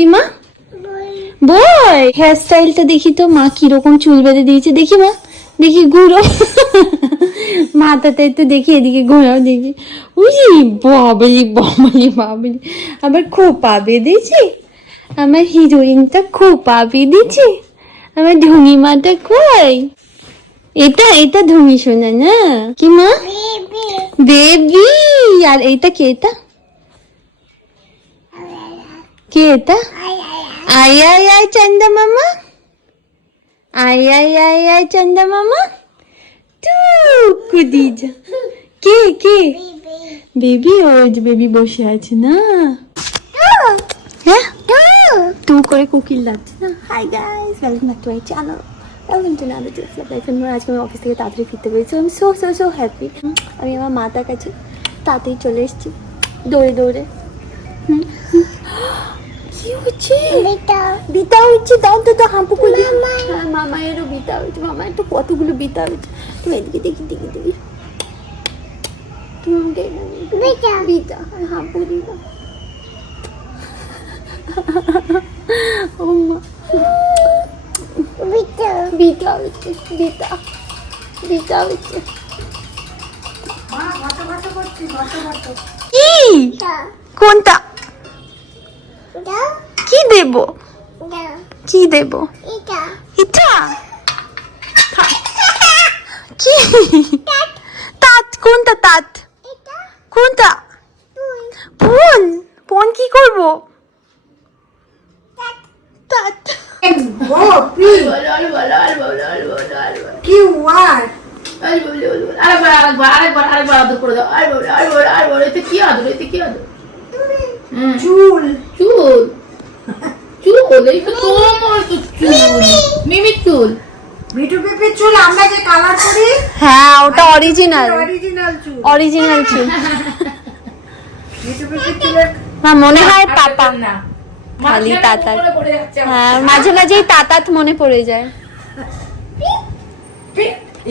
কি মা? বই হেয়ার স্টাইলটা দেখি তো, মা কিরকম চুল বেঁধে দিয়েছে দেখি মা, দেখি ঘুরো মাথাটা একটু দেখি, এদিকে ঘোরাও দেখি। বুঝি বাবলি বাবলি বাবলি, আবার খোপা বেঁধেছি, আমার হিরোইনটা খোপা বেঁধেছে, আমার ঢুঙি মাটা কই? এটা এটা ঢুঙি শোনা না কি মা? বেবি। আর এইটা কে? এটা কে? এটা আই আই আই চন্দা মামা, আই আই আই আই চন্দা মামা, টুকুদি যা। কে কে? বেবি। ও যে বেবি বসে আছে না, হ্যাঁ তু করে কোকিল লাগছে না। Hi guys, welcome back to my channel, welcome to another day of life. আজকে আমি অফিস থেকে তাড়াতাড়ি ফিরতে পেরেছি, আমি সো সো সো হ্যাপি। আমি আমার মাতার কাছে তাড়াতাড়ি চলে এসেছি দৌড়ে দৌড়ে। কি হচ্ছে? বিতা হচ্ছে, দাও তো তো হাঁপু করে। হ্যাঁ মামায়েরও বিতা হচ্ছে, মামায়ের তো কতগুলো বিতা হচ্ছে। তুমি এদিকে দেখি দেখি দেখি, তুমি আমাকে বিতা হাঁপু দিবা। ও মা বিতা বিতা হচ্ছে, বিতা বিতা হচ্ছে। কি কোনটা? কি দেব? কি দেব? এটা কি? তাঁত কোনটা? তাঁত কোনটা? পন পন কি করবো? তাঁত কি ওয়ার্ড? চুল চুল চুল, মিমির চুল, মিঠু পেঁপের চুল। আমরা যে কালার করি, হ্যাঁ ওটা অরিজিনাল, অরিজিনাল চুল, অরিজিনাল চুল। মিঠু পেঁপের চুলের মনে হয় পাপা না, খালি তাতাত। হ্যাঁ মাঝে মাঝেই তাতাত মনে পড়ে যায়।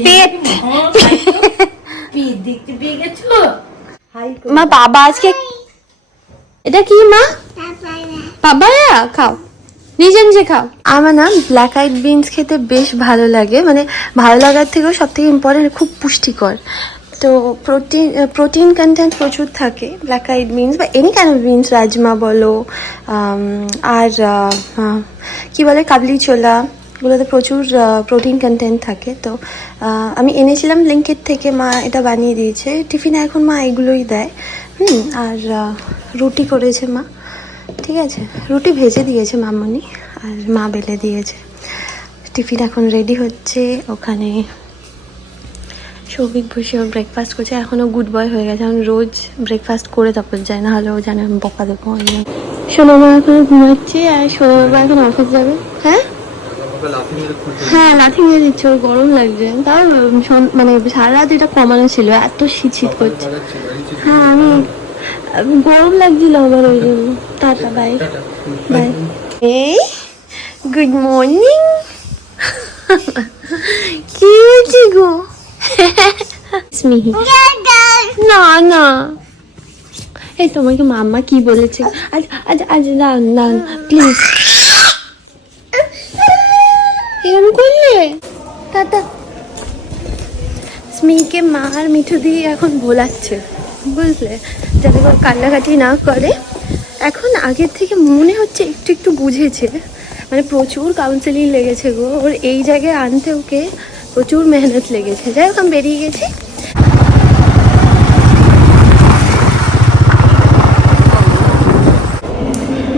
পেট দেখতে পেয়ে গেছো মা? বাবা আজকে এটা কি মা? পাপায়া খাও, নিজে নিজে খাও। আমার না ব্ল্যাক আইড বিনস খেতে বেশ ভালো লাগে, মানে ভালো লাগার থেকেও সব থেকে ইম্পর্টেন্ট খুব পুষ্টিকর। তো প্রোটিন কন্টেন্ট প্রচুর থাকে ব্ল্যাক আইড বিনস বা any kind of beans, rajma বলো আর কি বলে কাবলি ছোলা, এগুলোতে প্রচুর প্রোটিন কন্টেন্ট থাকে। তো আমি এনেছিলাম ব্লিঙ্কিট থেকে, মা এটা বানিয়ে দিয়েছে টিফিনে, এখন মা এগুলোই দেয়। আর রুটি করেছে মা, ঠিক আছে, রুটি ভেজে দিয়েছে মামনি, আর মা বেলে দিয়েছে। টিফিন এখন রেডি হচ্ছে, ওখানে সৌভিক বসে ওর ব্রেকফাস্ট করছে। এখনও গুড বয় হয়ে গেছে, এখন রোজ ব্রেকফাস্ট করে তারপর যায়, না হলে ও জানে আমি বকা দেবো। সোনা মা এখন ঘুমাচ্ছে, আর সোনা বাবা এখন অফিস যাবে। হ্যাঁ হ্যাঁ লাথি মেরে দিচ্ছে, ওর গরম লাগছে। তাও মানে সারা রাত এটা কমানো ছিল, এত শীত শীত করছে। হ্যাঁ আমি গরম লাগছিল আমার, ওই জন্য। Tata bye bye. এই গুড মর্নিং। কি হয়েছে গো? স্মিহি না না, এই তোমাকে মাম্মা কি বলেছে? আজ আজ আজ না না প্লিজ, এরকম করলে টাটা। স্মিকে মা আর মিঠু দিয়ে এখন ভোলাচ্ছে, বুঝলে, যাতে করে কান্নাকাটি না করে। এখন আগের থেকে মনে হচ্ছে একটু একটু বুঝেছে, মানে প্রচুর কাউন্সেলিং লেগেছে গো ওর, এই জায়গায় আনতে ওকে প্রচুর মেহনত লেগেছে। যাই হোক আমি বেরিয়ে গেছি।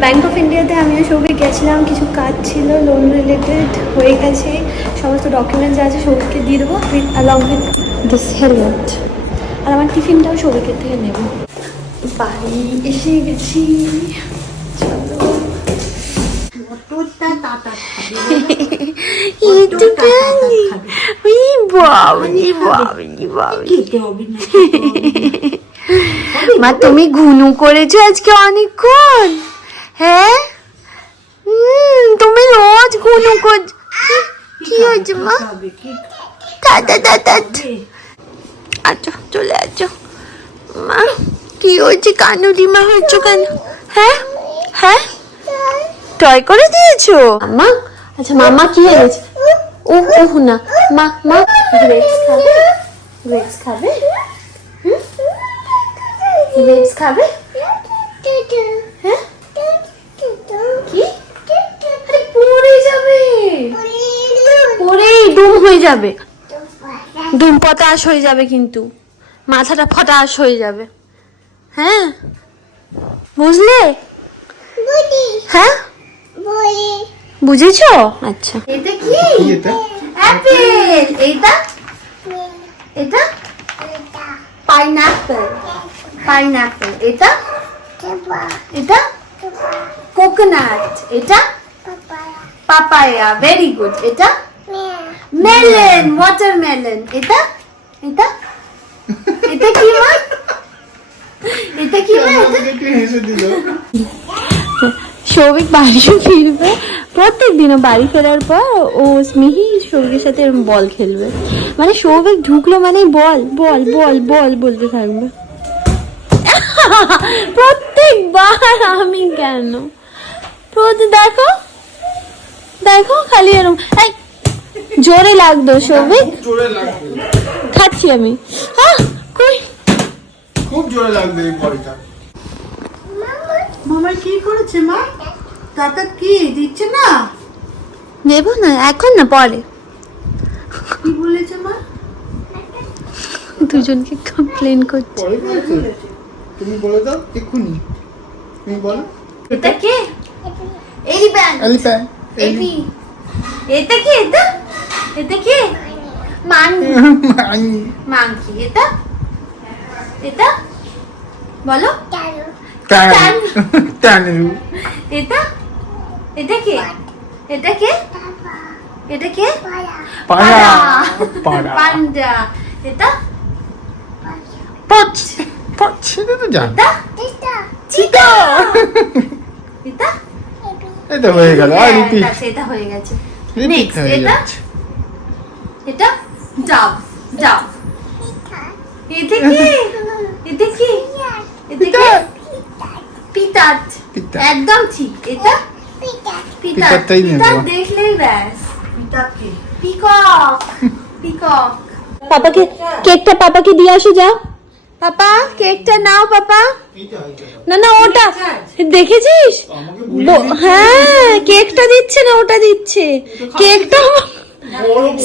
ব্যাঙ্ক অফ ইন্ডিয়াতে আমিও সৌভিক গেছিলাম, কিছু কাজ ছিল লোন রিলেটেড, হয়ে গেছে। সমস্ত ডকুমেন্টস যা আছে সৌভিককে দিয়ে দেবো, অ্যালং উইথ দিস হেলমেট। আর আমার টিফিনটাও সৌভিকের থেকে নেব। বাড়ি এসে গেছি, মা তুমি ঘুনু করেছো আজকে অনেকক্ষণ। হ্যাঁ তুমি রোজ ঘুনু করছো, কি হয়েছে মা? আচ্ছা চলে আছো মা, কি হয়েছে? কানুরি মা হয়েছো কেন? হ্যাঁ হ্যাঁ টয় করে দিয়েছো মা? আচ্ছা মামা কি এনেছে? ও ও না মা মা গ্রেপস খাবে? গ্রেপস খাবে? গ্রেপস খাবে? হ্যাঁ কি? আরে পড়ে যাবে, পড়েই ডুম হয়ে যাবে, ডুম পটাশ হয়ে যাবে, কিন্তু মাথাটা ফটাশ হয়ে যাবে। হ্যাঁ বুঝলে? হ্যাঁ বুঝেছো? আচ্ছা এটা কি? অ্যাপেল। এইটা এটা পাইনাপেল, পাইনাপেল। এটা এটা কোকোনাট। এটা পাপায়া, ভেরি গুড। এটা মেলন, ওয়াটারমেলন। এটা এটা এটা কি মা? এটা কি মা? সৌভিক বাড়ি ফিরবে, প্রত্যেক দিনও বাড়ি ফেরার পর ও স্মিহি সৌভিকের সাথে এরকম বল খেলবে, মানে সৌভিক ঢুকলো মানে বল বল বল বল বলতে থাকবে প্রত্যেকবার। আমি কেন দেখো দেখো খালি এরকম। এই জোরে লাগতো সৌভিক, খাচ্ছি আমি। কই খুব জোরে লাগবে এই বলটা। মামা কি করেছে মা? কাকা কি দিচ্ছে না? নেব না এখন, না পরে। কি বলেছে মা? দুজনকে কমপ্লেন করছে। পরে বলেছে? তুমি বলে দাও এক্ষুনি, তুমি বলো। এটা কে? এলিফ্যান্ট। এলিফ্যান্ট। এপি। এটা কি? এটা এটা কি? মাঙ্কি। মাঙ্কি। এটা এটা বলো। টানু। এটা এটা কে? এটা কে? এটা কে? পাড়া। পাড়া। পান্ডা। এটা পচ। পচ সেটা তো জান। এটা চিতা। এটা এটা হয়ে গেল। আর রিপিট। এটা হয়ে গেছে। রিপিট নেক্সট হয়ে এটা যাচ্ছে। এটা ডাব। ডাব। এটা কি? এটা কি? এটা কি? পিতাত। একদম ঠিক। এটা পিতাত। পিতাতটাই নেব। পিতাত দেখলেই ব্যাস। পিতাত কি? পিকক। পিকক। পাপাকে কেকটা পাপাকে দিয়ে আসো, যাও। পাপা কেকটা নাও পাপা। না না ওটা দেখেছিস? হ্যাঁ কেকটা দিচ্ছে না, ওটা দিচ্ছে। কেকটা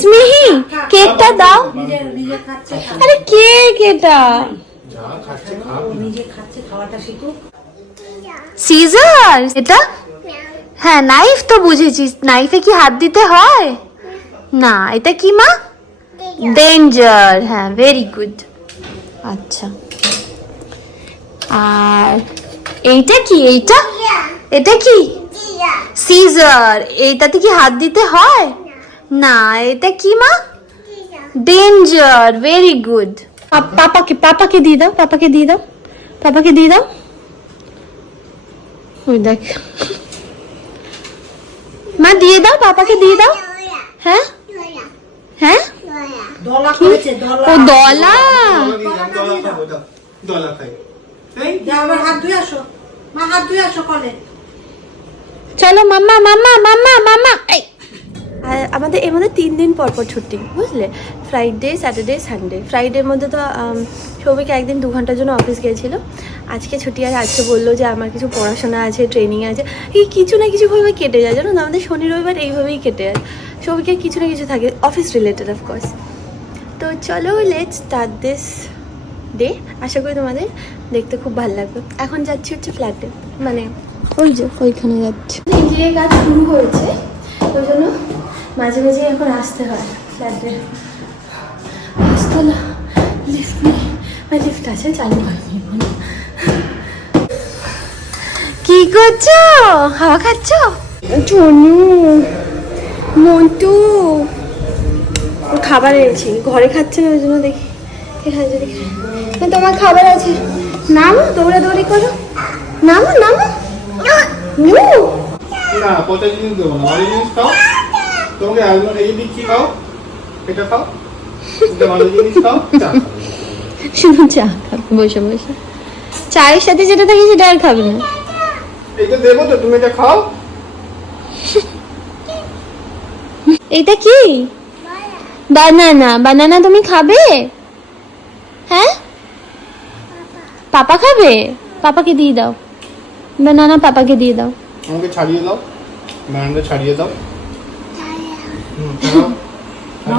স্মিহি কেকটা দাও। আরে কেক এটা সিজার। এটা হ্যাঁ নাইফ তো বুঝেছিস, নাইফে কি হাত দিতে হয় না। এটা কি মা? ডেঞ্জার। হ্যাঁ ভেরি গুড। আচ্ছা আর এইটা কি? এইটা এটা কি? সিজার। এইটাতে কি হাত দিতে হয় না। এটা কি মা? ডেঞ্জার। Very good. পাপাকে পাপাকে দিয়ে দাও, পাপাকে দিয়ে দাও, পাপাকে দিয়ে দাও। ওই দেখ মা দিয়ে দাও, পাপাকে দিয়ে দাও। হ্যাঁ হ্যাঁ দলা করেছে, দলা। ও দলা। দলা খাই। যাও আবার হাত ধুয়ে আসো, মা হাত ধুয়ে আসো কলে। চলো মাম্মা মাম্মা মাম্মা মাম্মা। এই আমাদের এর মধ্যে 3 দিন পর পর ছুটি, বুঝলে? Friday, Saturday, Sunday. ফ্রাইডের মধ্যে তো সৌভিক একদিন 2 ঘন্টার জন্য অফিস গিয়েছিল। আজকে ছুটি আছে। আজকে বললো যে আমার কিছু পড়াশোনা আছে, ট্রেনিং আছে, এই কিছু না কিছু ভাবে কেটে যায়, জানো না? আমাদের শনি রবিবার এইভাবেই কেটে যায়। সৌভিকের কিছু না কিছু থাকে, অফিস রিলেটেড অফকোর্স। তো চলো লেটস স্টার্ট দিস ডে। আশা করি তোমাদের দেখতে খুব ভালো লাগবে। এখন যাচ্ছি হচ্ছে ফ্ল্যাটে, মানে ওই যে ওইখানে যাচ্ছি। গিয়ে কাজ শুরু হয়েছে, ওই জন্য মাঝে মাঝে এখন আসতে হয় ফ্ল্যাটে। আসতলা লিফট নেই, মানে লিফট আছে, চালু হয়নি এখনো। কি করছো? হাওয়া খাচ্ছ? চনু মন্টু খাবার এনেছি, ঘরে খাচ্ছে না, ওই জন্য দেখি এখানে যদি তোমার খাবার আছে। নামো, দৌড়াদৌড়ি করো, নামো নামো। না পচা জিনিস দেবো না, ভালো জিনিস খাও। তোমাকে এই দিচ্ছি, খাও এটা খাও, এটা ভালো জিনিস খাও। চা খাও। শুধু চা খাবে বসে বসে, চায়ের সাথে যেটা থাকে সেটা আর খাবে না। এটা দেবো তো, তুমি এটা খাও। এটা কি? বানানা। বানানা তুমি খাবে? হ্যাঁ, পাপা খাবে? পাপাকে দিয়ে দাও বানানা, পাপাকে দিয়ে দাও। আমাকে ছাড়িয়ে দাও, বানানটা ছাড়িয়ে দাও। ছাড়াও।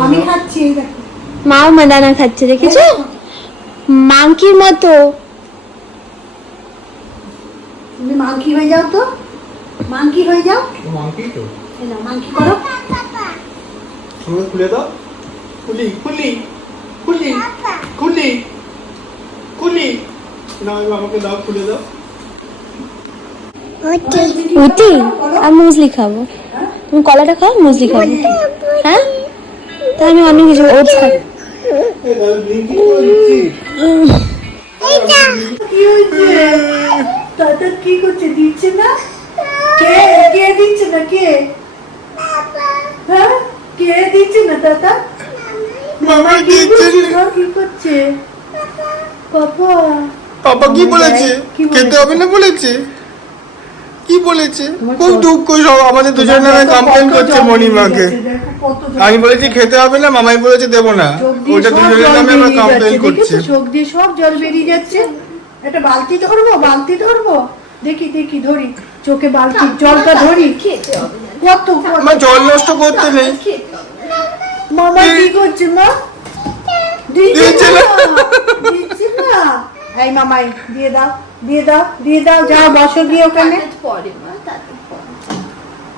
আমি খাচ্ছি এই দেখো। মাও বানানা খাচ্ছে, দেখেছো? মাংকির মতো। তুমি মাংকি হয়ে যাও তো, মাংকি হয়ে যাও। ও মাংকি তো। এই নাও, মাংকি করো। তুমি খুলে দাও। খুলি খুলি খুলি খুলি খুলি। না, আমাকে দাও, খুলে দাও। উঠি আর মুসলি খাবো। তুমি কলাটা খাও, মুসলি খাবো। হ্যাঁ, তাই আমি অনেক কিছু ওটস খাবো। এই দাদা ব্লিঙ্কিং করে দিচ্ছি। কি হয়েছে? দাদা কি করছে? দিচ্ছে না? কে কে দিচ্ছে না? কে? হ্যাঁ, কে দিচ্ছে না দাদা? মামা কি দিচ্ছে করছে? না। কি করছে? পাপা পাপা কি বলেছে? কি বলেছে? খেতে হবে না বলেছে? কি বলেছে? তোমার খুব তো- দুঃখ, সব আমাদের দুজনের নামে দেখো কমপ্লেন কত করছে জল মণিমাকে। বেরিয়ে যাচ্ছে, দেখো কত জল। আমি বলেছি খেতে হবে না, মামাই বলেছে দেবো না। চোখ দিয়ে ওটা সব দুজনের জল নামে আবার বেরিয়ে কমপ্লেন যাচ্ছে, করছে। দেখেছো? চোখ দিয়ে সব জল বেরিয়ে যাচ্ছে। একটা বালতি ধরবো, বালতি ধরবো। দেখি দেখি ধরি, চোখে বালতি জলটা ধরি। কত আমার জল নষ্ট করতে নেই। মামা কি করছে মা? দিচ্ছে না। দিচ্ছে না। এই মামাই দিয়ে দাও, দিয়ে দাও, দিয়ে দাও। যাও বসো গিয়ে ওখানে।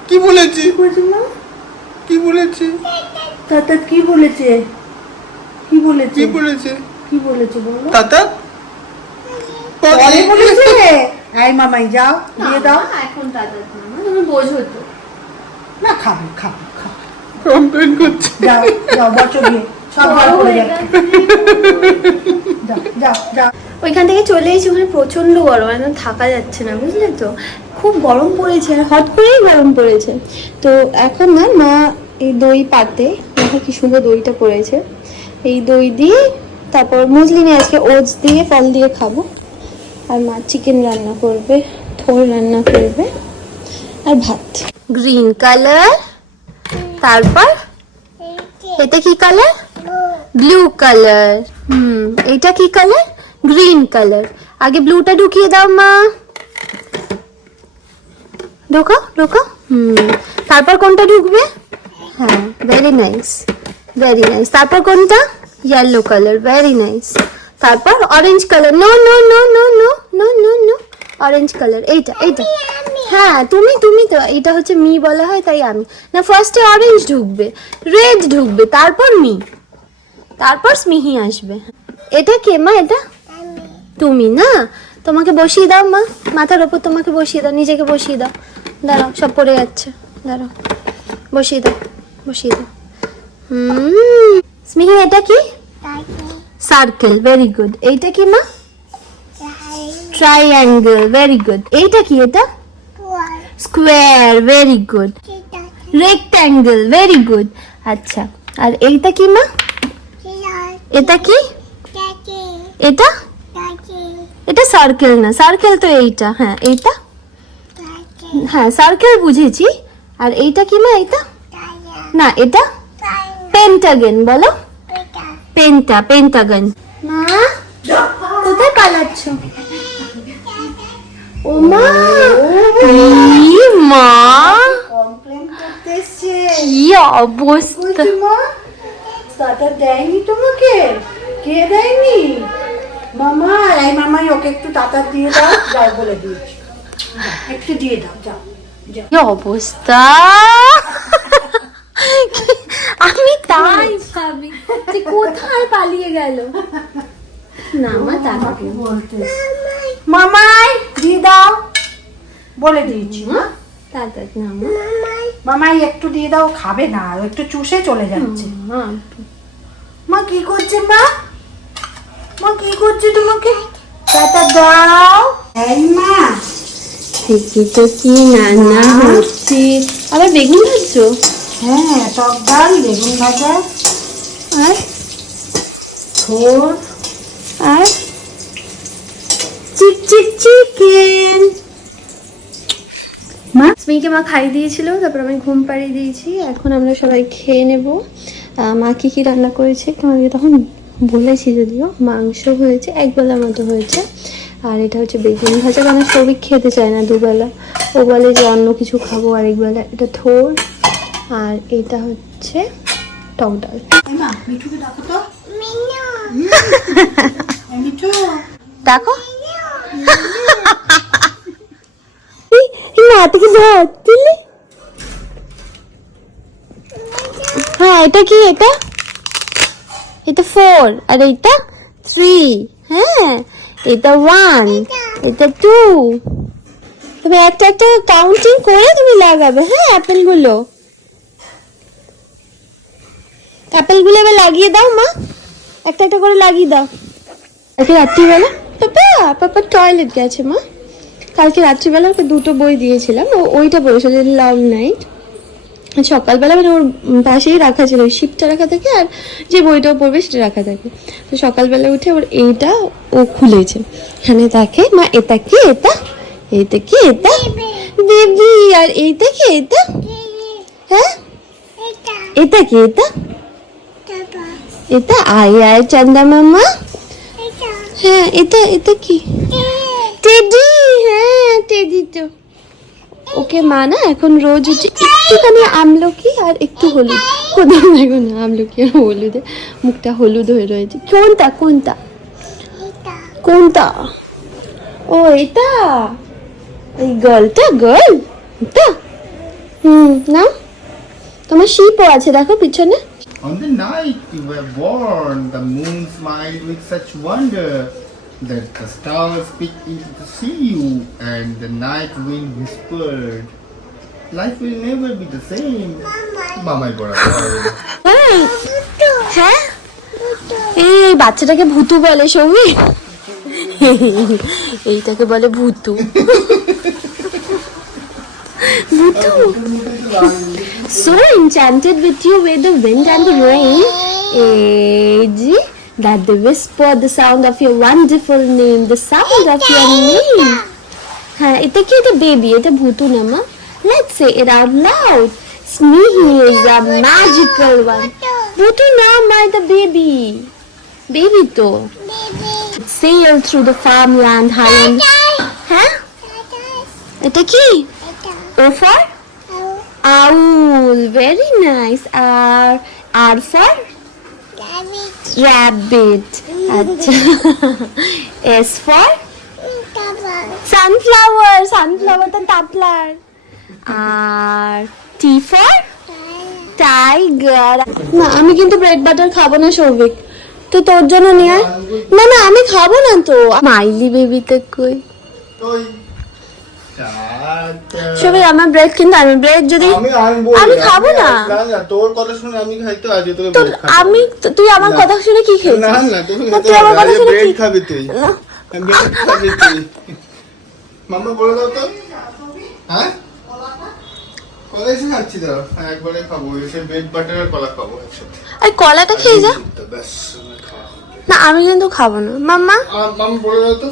কি বলেছে? কি করছে মা? কি বলেছে? তাতা কি বলেছে? কি বলেছে? কি বলেছে? কি বলেছে বলো? তাতা পরে বলেছে। এই মামাই যাও, দিয়ে দাও। এখন দাদা তুমি বোঝো তো। না খাবে, খাবে, খাবে। কমপ্লেন করছে। যাও যাও বসো গিয়ে, সব বার করে যাও। যাও যাও যাও। ওইখান থেকে চলে এসেছি, ওখানে প্রচন্ড গরম, একদম থাকা যাচ্ছে না, বুঝলে তো? খুব গরম পড়েছে, আর হট করেই গরম পড়েছে। তো এখন না মা এই দই পাতে, দেখো কি সুন্দর দইটা পড়েছে, এই দই দিয়ে তারপর মুসলি নিয়ে আজকে ওটস দিয়ে ফল দিয়ে খাবো। আর মা চিকেন রান্না করবে, থোর রান্না করবে, আর ভাত। গ্রিন কালার, তারপর এটা কি কালার? Blue colour. এটা কি কালার? Green colour. আগে ব্লুটা ঢুকিয়ে দাও মা, ঢোকাও ঢোকাও। তারপর কোনটা ঢুকবে? হ্যাঁ, ভেরি নাইস, ভেরি নাইস। তারপর কোনটা? Yellow colour, very nice. তারপর orange colour. No no no no no no no no, orange colour. এইটা এইটা, হ্যাঁ তুমি তুমি তো, এটা হচ্ছে মি বলা হয় তাই আমি। না, ফার্স্টে অরেঞ্জ ঢুকবে, রেড ঢুকবে, তারপর মি, তারপর স্মিহি আসবে। এটা কে মা? এটা তুমি না? তোমাকে বসিয়ে দাও মা, মাথার ওপর তোমাকে বসিয়ে দাও, নিজেকে বসিয়ে দাও। দাঁড়াও, সব পড়ে যাচ্ছে, দাঁড়াও, বসিয়ে দাও, বসিয়ে দাও। স্মিহি এটা কি? Circle, very good. এইটা কি মা? Triangle, very good. এইটা কি? এটা square, very good. Rectangle, very good. আচ্ছা, আর এইটা কি মা? এটা কি? এটা এটা সার্কেল না, সার্কেল তো এইটা। হ্যাঁ এইটা, হ্যাঁ সার্কেল বুঝেছি। আর এইটা কি মা? এইটা না, এটা পেন্টাগন। বলো পেন্টা, পেন্টাগন। মা কোথায় পালাচ্ছ? ও মা, কি মা, কমপ্লেন করতে এসছে। কি অবস্থা! বলছি মা, দাদা দেয়নি তোমাকে? কে দেয়নি? মামা, এই মামাই ওকে একটু তাতা দিয়ে দাও। যাও বলে দিয়েছি, যাও, একটু দিয়ে দাও, যাও যাও। কি অবস্থা! আমি তাই ভাবি যে কোথায় পালিয়ে গেল। না মা, তাকে বলতে মামাই দিয়ে দাও বলে দিয়েছি। মা তাতা না মা, মামাই একটু দিয়ে দাও। খাবে না, ও একটু চুষে চলে যাচ্ছে। মা মা কি করছে? মা মা কি করছে? তোমাকে টাটা দাও। এই মা, ঠিকই তো কি রান্না হচ্ছে। আবার বেগুন ভাজছো? হ্যাঁ, টক ডাল, বেগুন ভাজা, আর ঝোল, আর চিক চিক চিকেন। মা স্মিকে মা খাইয়ে দিয়েছিল, তারপর আমি ঘুম পাড়িয়ে দিয়েছি। এখন আমরা সবাই খেয়ে নেব। মা কি কি রান্না করেছে তোমাদেরকে তখন বলেছি, যদিও মাংস হয়েছে, একবেলার মতো হয়েছে। আর এটা হচ্ছে বেগুন ভাজা, কারণ সবিক খেতে চায় না দুবেলা, ও বলে যে অন্য কিছু খাবো আরেকবেলা। এটা থোর, আর এটা হচ্ছে টক ডাল। এই মা মিঠুকে ডাকো তো। এই মিঠু দেখো হাতে কি ধরলি? হ্যাঁ, এটা কি? এটা 4, আর এইটা 3। হ্যাঁ, এটা 1, এটা 2। তবে একটা একটা কাউন্টিং করে তুমি লাগাবে। হ্যাঁ, অ্যাপেলগুলো এবার লাগিয়ে দাও মা, একটা একটা করে লাগিয়ে দাও। কালকে রাত্রিবেলা পাপা টয়লেট গেছে মা। কালকে রাত্রিবেলা ওকে 2টো বই দিয়েছিলাম, ওইটা পড়েছিল, লাভ নাইট। সকালবেলা মানে ওর পাশেই রাখা ছিল, ওই শিপটা রাখা থাকে, আর যে বইটাও পড়বে সেটা রাখা থাকে। তো সকালবেলা উঠে ওর এইটা ও খুলেছে, এখানে দেখে মা এটা কি, এটা কি, এটা বেবি, আর এইটা কি, এটা হ্যাঁ, এটা কি, এটা আয় চান্দা মামা। হ্যাঁ, এটা কি? টেডি। হ্যাঁ, টেডি তো। ওকে মা না এখন রোজ হচ্ছে একটুখানি আমলকি আর একটু হলুদ, কোথাও দেখো না আমলকি আর হলুদে মুখটা হলুদ হয়ে রয়েছে। কোনটা? ও এটা, এই গার্ল এটা। না, তোমার শিপও আছে দেখো পিছনে। On the night you were born, the moon smiled with such wonder that the stars peeked into to see you, and the night wind whispered, "Life will never be the same." Mamai bora. হ্যাঁ, এই বাচ্চাটাকে ভূতু বলে সৌমি, এইটাকে বলে ভূতু। So enchanted with you with the wind and the rain, age that they whisper the sound of your wonderful name, the sound of your name. হ্যাঁ, এটা কি? এটা বেবি, এটা ভূতু না মা। Let's say it out loud. Sneezy is a magical one. ভূতু না মা, এটা বেবি তো। Sail through the farmland high on. হ্যাঁ, এটা কি? O for owl, very nice. R for rabbit. আচ্ছা। S for sunflower তো টাপলার। আর T for tiger। না, আমি কিন্তু ব্রেড বাটার খাবো না সৌভিক, তো তোর জন্য নিয়ে আয়। না আমি খাবো না তো। মাইলি বেবিতে কই? Oi. সবাই আমার ব্রেড, কিন্তু আমি ব্রেড যদি আমি খাবো না। তোর কথা শুনে আমি খাইতে আজকে তোকে তো আমি, তুই আমার কথা শুনে কি খেয়েছিস? না তুমি তুই আমার কথা শুনে ব্রেড কি খাবি? তুই ব্রেড খাবি তুই? মাম্মা বলে দাও তো। হ্যাঁ, কলা এসে খাচ্ছি তো, একবারে খাবো, এসে ব্রেড বাটার আর কলা খাবো একসাথে। আর কলাটা খেয়ে যা। ব্যাস, না আমি কিন্তু খাবো না মাম্মা। মাম্মা বলে দাও তো,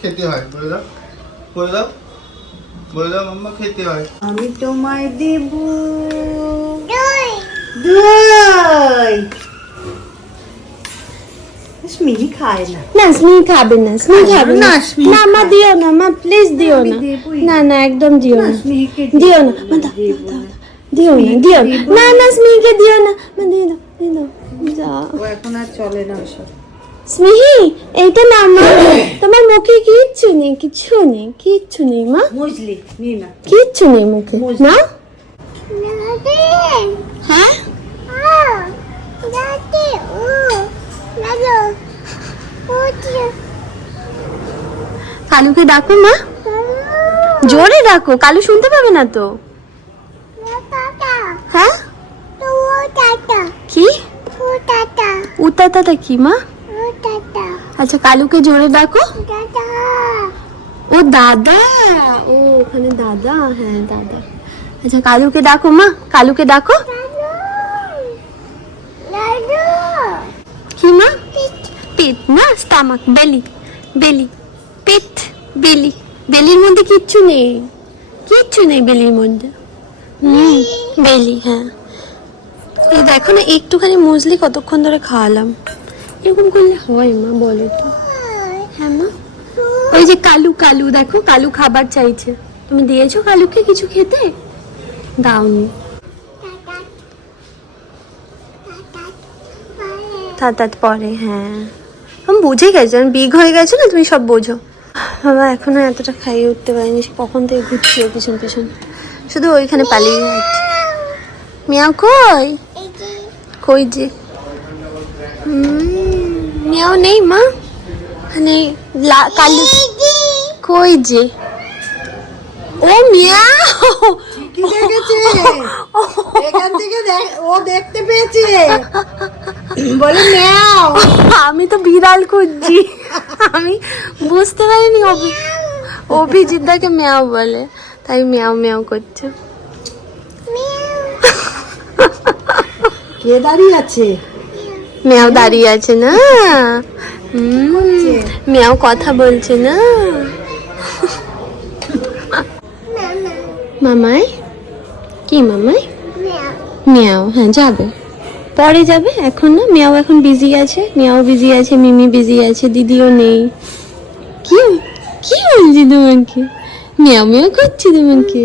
খেতে হয়, বলে দাও মাম্মা, খেতে হয়। আমি তোমায় দেব দই। স্মিহি খায় না। না স্মি খাবে না, না, স্মি না মা দিও না মা, প্লিজ দিও আমি না। দেবই। না একদম দিও না, স্মিহিকে দিও না মা, দিও না, না স্মিকে দিও না মা, দিয়ে দাও যা। ও এখন আর চলে না ওসব। স্মিহি এইটা না মা, তোমার মুখে কিচ্ছু নেই মা, বুঝলি নি না। কিচ্ছু নেই মুখে না। হ্যাঁ, কালুকে ডাকো মা, জোরে ডাকো, কালু শুনতে পাবে না তো। হ্যাঁ, কি উতাতাটা কি মা? আচ্ছা কালুকে জোরে ডাকো। ও দাদা, ও ওখানে দাদা, হ্যাঁ দাদা। আচ্ছা কালুকে ডাকো মা, কালুকে ডাকো। কি মা? পেট না, স্টামাক, বেলি, পেট, বেলির মধ্যে কিচ্ছু নেই। কিচ্ছু নেই বেলির মধ্যে। বেলি, হ্যাঁ। এই দেখো না, একটুখানি মুসলি কতক্ষণ ধরে খাওয়ালাম। এরকম করলে হয় মা, বলো তো? হ্যাঁ মা। ওই যে কালু, কালু দেখো, কালু খাবার চাইছে। তুমি দিয়েছো কালুকে কিছু খেতে? দাওনি। তাত পরে, হ্যাঁ আমি বুঝে গেছি, আমি বিগ হয়ে গেছো না, তুমি সব বোঝো। বাবা এখনো এতটা খাইয়ে উঠতে পারিনি, সে কখন থেকে ঘুরছি ওর পিছন পিছন, শুধু ওইখানে পালিয়ে যাচ্ছে। মিয়াও কই? কই যে মিয়াও নেই মা, মানে কালু কই যে? ও মিয়াও কি দেখেছে? এখান থেকে ও দেখতে পেয়েছে, বলে মিয়াও। আমি তো বিড়াল খুঁজছি, আমি বুঝতে পারিনি অভিজিৎদাকে মিয়াও বলে, তাই মিয়াও মিয়াও করছে। কে দাঁড়িয়ে আছে? মিয়াও দাঁড়িয়ে আছে না, মিয়াও কথা বলছে না। মামাই কি? মামাই মিয়াও, হ্যাঁ যাবে, পরে যাবে, এখন না। মিয়াও এখন বিজি আছে, মিয়াও বিজি আছে, মিমি বিজি আছে, দিদিও নেই। কি কি বলছি তোমাকে? মিয়াও মিয়াও করছি তোমাকে।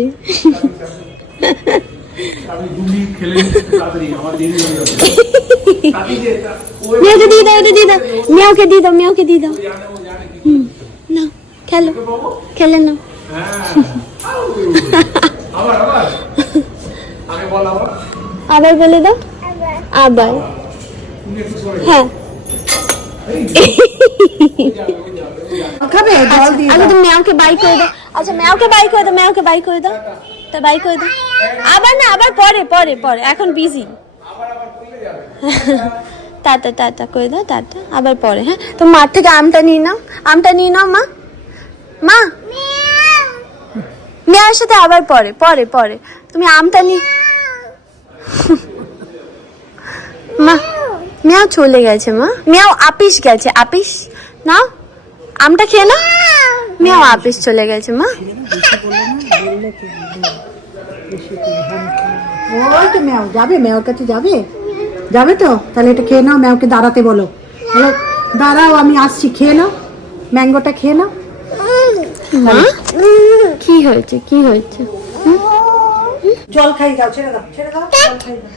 মিয়াওকে দিয়ে দাও, ওটা দিয়ে দাও, মিয়াওকে দিয়ে দাও, মিয়াওকে দিয়ে দাও। না খেলো, খেলে নাও। আবার বলে দাও, আবার, হ্যাঁ। খাবে জল দিয়ে আচ্ছা তুমি মিয়াওকে বাই করে দাও, আচ্ছা মিয়াওকে বাই করে দাও, মিয়াওকে বাই করে দাও, তা বাই করে দাও। আবার না, আবার পরে পরে পরে, এখন বিজি। টাটা টাটা করে দাও, টাটা, আবার পরে। হ্যাঁ তো মার থেকে আমটা নিয়ে নাও, আমটা নিয়ে নাও মা। মা মিয়ার সাথে আবার পরে পরে পরে, তুমি আমটা নিয়ে। মা মিয়াও চলে গেছে মা, মিয়াও আপিস গেছে, আপিস নাও, আমটা খেয়ে না। মিয়াও আপিস চলে গেছে মা। ওই তো ম্যাও যাবে, ম্যাওর কাছে যাবে, যাবে তো তাহলে এটা খেয়ে নাও। ম্যাওকে দাঁড়াতে বলো, বলো দাঁড়াও আমি আসছি, খেয়ে নাও, ম্যাঙ্গোটা খেয়ে নাও। মা কি হয়েছে, কি হয়েছে? জল খাই দাও, ছেড়ে দাও, ছেড়ে দাও, জল খাই দাও।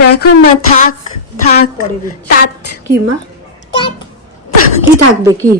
দেখো মা, থাক থাক, পরে দিচ্ছি। তাত কি মা? কি থাকবে কি?